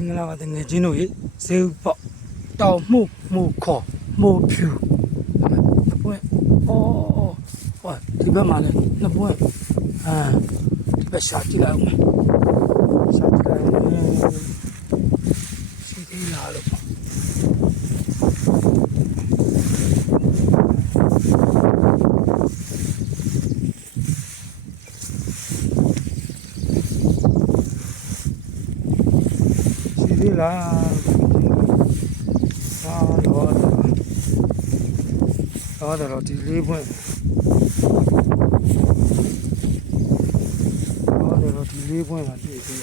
င်္ဂလာပါတငယ်ချင်းတို့ရေဇေးပေါ့တောင်မှုခေါ်မိုးဖြူနှစ်ပွင့်အော်ဟောဒီဘက်မှာလည်းနှစ်ပွင့်ဒီဘက်ရှာကြည့်လိုက်အောင်ရှာကြည့်လိုက်အောင်စီသေးလာလို့ဒီလာတော့ဒီလေးပွင့်တော့ဒီလေးပွင့်လာပြီဒီ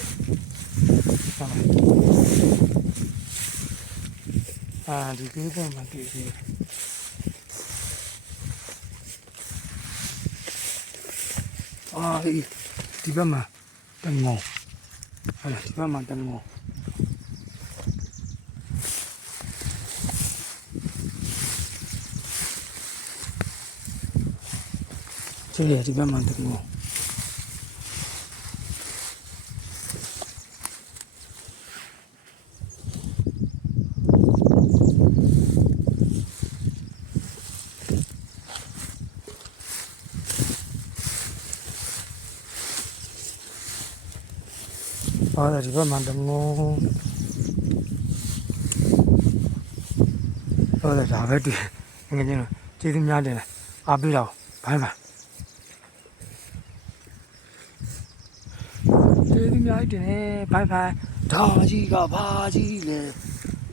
လေးပွင့်မှာပြီဒီဘက်မှာတငုံဒီဘက်မှာတငုံဒီဘက်မှာတငုံဒီဘက်မှာတငုံဒါပဲတွေ့ငယ်ချင်းတို့ကျေးဇူးများတယ်အားပေးတော့ဘိုင်ကျေးဇူးများတင်နေဘိုင်ဒါကြီးကဘာကြီးလဲ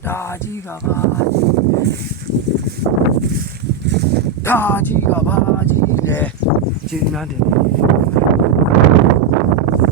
ဒါကြီးကဘာကြီးလဲကျေးဇူးများတင်